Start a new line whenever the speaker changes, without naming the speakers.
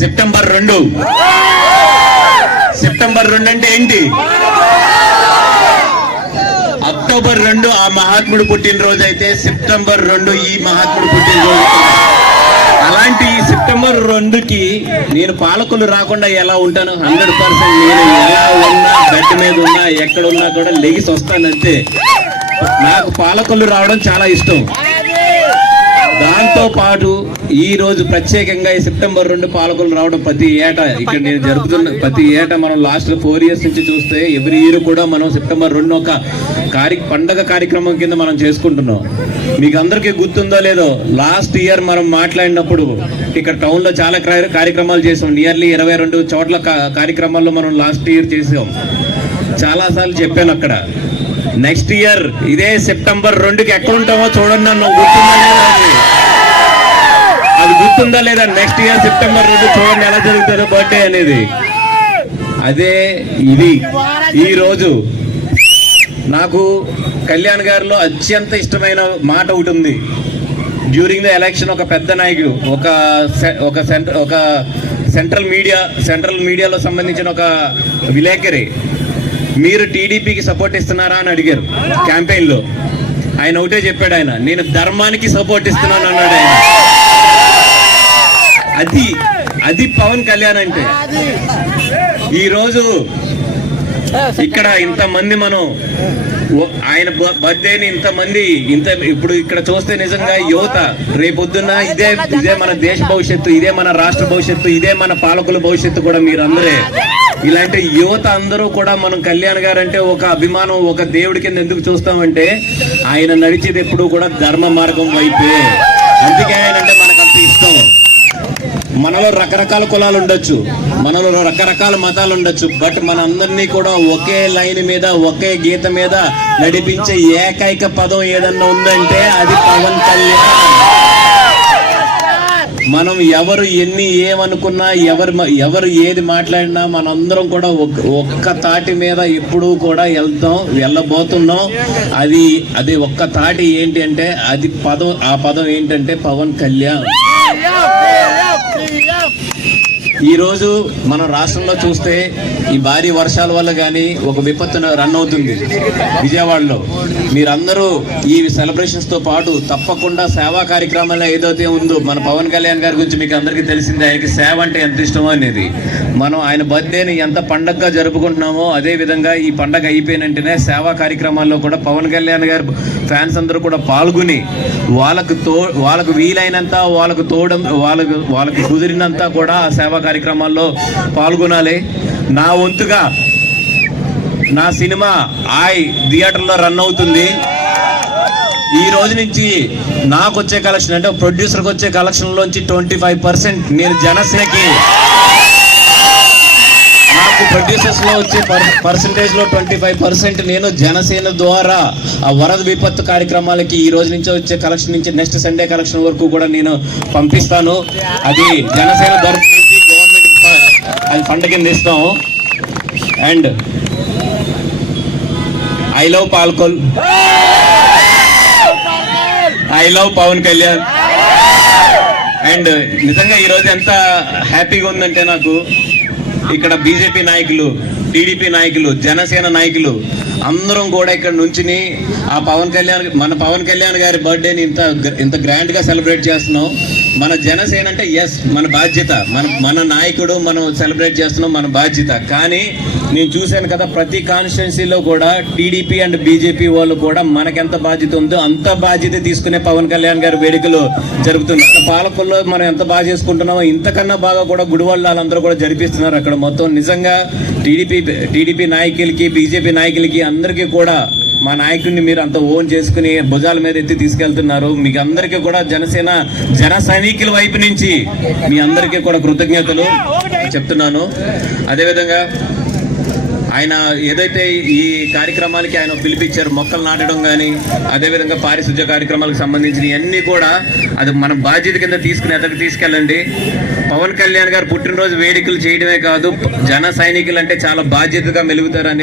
September రెండు September రెండు అంటే ఏంటి అక్టోబర్ రెండు ఆ మహాత్ముడు పుట్టినరోజు అయితే సెప్టెంబర్ రెండు ఈ మహాత్ముడు పుట్టినరోజు అలాంటి ఈ సెప్టెంబర్ రెండుకి నేను పాలకులు రాకుండా ఎలా ఉంటాను హండ్రెడ్ పర్సెంట్ నేను ఎలా ఉన్నా బెడ్ మీద ఉన్నా ఎక్కడ ఉన్నా కూడా లెగిసి వస్తానంతే నాకు పాలకులు రావడం చాలా ఇష్టం దాంతో ఈ ఈరోజు ప్రత్యేకంగా ఈ సెప్టెంబర్ రెండు పాలకులు రావడం ప్రతి ఏటా ఇక్కడ నేను జరుపుతున్న ప్రతి ఏటా మనం లాస్ట్ ఫోర్ ఇయర్స్ నుంచి చూస్తే ఎవ్రీ ఇయర్ కూడా మనం సెప్టెంబర్ రెండు ఒక కార్య పండగ కార్యక్రమం కింద మనం చేసుకుంటున్నాం మీకు అందరికీ గుర్తుందో లేదో లాస్ట్ ఇయర్ మనం మాట్లాడినప్పుడు ఇక్కడ టౌన్లో చాలా కార్యక్రమాలు చేసాం నియర్లీ ఇరవై రెండు చోట్ల కార్యక్రమాల్లో మనం లాస్ట్ ఇయర్ చేసాం చాలాసార్లు చెప్పాను అక్కడ నెక్స్ట్ ఇయర్ ఇదే సెప్టెంబర్ రెండుకి ఉంటామో చూడండి నన్ను గుర్తుందా అది గుర్తుందా లేదా నెక్స్ట్ ఇయర్ సెప్టెంబర్ రెండు చూడండి ఎలా జరుగుతుందో బర్త్డే అనేది అదే ఇది ఈ రోజు నాకు కళ్యాణ్ గారిలో అత్యంత ఇష్టమైన మాట ఒకటి ఉంది డ్యూరింగ్ ద ఎలక్షన్ ఒక పెద్ద నాయకుడు ఒక ఒక సెంట్ర ఒక సెంట్రల్ మీడియా సెంట్రల్ మీడియాలో సంబంధించిన ఒక విలేకరి మీరు టీడీపీకి సపోర్ట్ ఇస్తున్నారా అని అడిగారు క్యాంపెయిన్ లో ఆయన ఒకటే చెప్పాడు ఆయన నేను ధర్మానికి సపోర్ట్ ఇస్తున్నాను అన్నాడు ఆయన అది అది పవన్ కళ్యాణ్ అంటే ఈరోజు ఇక్కడ ఇంతమంది మనం ఆయన ని ఇంతమంది ఇంత ఇప్పుడు ఇక్కడ చూస్తే నిజంగా యువత రేపొద్దున ఇదే ఇదే మన దేశ భవిష్యత్తు ఇదే మన రాష్ట్ర భవిష్యత్తు ఇదే మన పాలకుల భవిష్యత్తు కూడా మీరందరే ఇలాంటి యువత అందరూ కూడా మనం కళ్యాణ్ గారు అంటే ఒక అభిమానం ఒక దేవుడి కింద ఎందుకు చూస్తామంటే ఆయన నడిచేది ఎప్పుడు కూడా ధర్మ మార్గం వైపే అందుకే ఆయన అంటే మనకు అంత ఇష్టం మనలో రకరకాల కులాలు ఉండొచ్చు మనలో రకరకాల మతాలు ఉండొచ్చు బట్ అందరినీ కూడా ఒకే లైన్ మీద ఒకే గీత మీద నడిపించే ఏకైక పదం ఏదన్నా ఉందంటే అది పవన్ కళ్యాణ్ మనం ఎవరు ఎన్ని ఏమనుకున్నా ఎవరు ఎవరు ఏది మాట్లాడినా మనందరం కూడా ఒక్క తాటి మీద ఎప్పుడు కూడా వెళ్తాం వెళ్ళబోతున్నాం అది అది ఒక్క తాటి ఏంటి అంటే అది పదం ఆ పదం ఏంటంటే పవన్ కళ్యాణ్ ఈరోజు మనం రాష్ట్రంలో చూస్తే ఈ భారీ వర్షాల వల్ల కానీ ఒక విపత్తు రన్ అవుతుంది విజయవాడలో మీరందరూ ఈ సెలబ్రేషన్స్తో పాటు తప్పకుండా సేవా కార్యక్రమాలు ఏదైతే ఉందో మన పవన్ కళ్యాణ్ గారి గురించి మీకు అందరికీ తెలిసింది ఆయనకి సేవ అంటే ఎంత ఇష్టమో అనేది మనం ఆయన బర్త్డేని ఎంత పండగగా జరుపుకుంటున్నామో అదేవిధంగా ఈ పండగ అయిపోయిన వెంటనే సేవా కార్యక్రమాల్లో కూడా పవన్ కళ్యాణ్ గారు ఫ్యాన్స్ అందరూ కూడా పాల్గొని వాళ్ళకు తో వాళ్ళకు వీలైనంత వాళ్ళకు తోడ వాళ్ళకు వాళ్ళకి కుదిరినంత కూడా సేవా కార్యక్రమాల్లో పాల్గొనాలి నా వంతుగా నా సినిమా ఆయ్ థియేటర్లో రన్ అవుతుంది ఈ రోజు నుంచి నాకు వచ్చే కలెక్షన్ అంటే ప్రొడ్యూసర్కి వచ్చే కలెక్షన్లోంచి ట్వంటీ ఫైవ్ పర్సెంట్ నేను జనసేనకి నాకు ప్రొడ్యూసర్స్లో వచ్చే పర్సంటేజ్లో ట్వంటీ ఫైవ్ పర్సెంట్ నేను జనసేన ద్వారా ఆ వరద విపత్తు కార్యక్రమాలకి ఈ రోజు నుంచి వచ్చే కలెక్షన్ నుంచి నెక్స్ట్ సండే కలెక్షన్ వరకు కూడా నేను పంపిస్తాను అది జనసేన దొరుకుతుంది అది పంట కింద ఇస్తాము and I love Palakol I love Pawan Kalyan and నిజంగా ఈరోజు ఎంత హ్యాపీగా ఉందంటే నాకు ఇక్కడ బీజేపీ నాయకులు టీడీపీ నాయకులు జనసేన నాయకులు అందరం కూడా ఇక్కడ నుంచి ఆ పవన్ కళ్యాణ్ మన పవన్ కళ్యాణ్ గారి బర్త్డేని ఇంత ఇంత గ్రాండ్గా సెలబ్రేట్ చేస్తున్నాం మన జనసేన అంటే ఎస్ మన బాధ్యత మన మన నాయకుడు మనం సెలబ్రేట్ చేస్తున్నాం మన బాధ్యత కానీ నేను చూశాను కదా ప్రతి కాన్స్టిట్యున్సీలో కూడా టీడీపీ అండ్ బీజేపీ వాళ్ళు కూడా మనకెంత బాధ్యత ఉందో అంత బాధ్యత తీసుకునే పవన్ కళ్యాణ్ గారి వేడుకలు జరుగుతున్నాయి పాలకుల్లో మనం ఎంత బాగా చేసుకుంటున్నామో ఇంతకన్నా బాగా కూడా గుడివాళ్ళు వాళ్ళందరూ కూడా జరిపిస్తున్నారు అక్కడ మొత్తం నిజంగా టీడీపీ టీడీపీ నాయకులకి బీజేపీ నాయకులకి అందరికీ కూడా మా నాయకుడిని మీరు అంత ఓన్ చేసుకుని భుజాల మీద ఎత్తి తీసుకెళ్తున్నారు మీకు అందరికీ కూడా జనసేన జన సైనికుల వైపు నుంచి మీ అందరికీ కూడా కృతజ్ఞతలు చెప్తున్నాను అదేవిధంగా ఆయన ఏదైతే ఈ కార్యక్రమాలకి ఆయన పిలిపించారు మొక్కలు నాటడం కానీ అదేవిధంగా పారిశుద్ధ్య కార్యక్రమాలకు సంబంధించిన అన్ని కూడా అది మన బాధ్యత కింద తీసుకుని ఎదరికి తీసుకెళ్ళండి పవన్ కళ్యాణ్ గారు పుట్టినరోజు వేడుకలు చేయడమే కాదు జన సైనికులు అంటే చాలా బాధ్యతగా మెలుగుతారని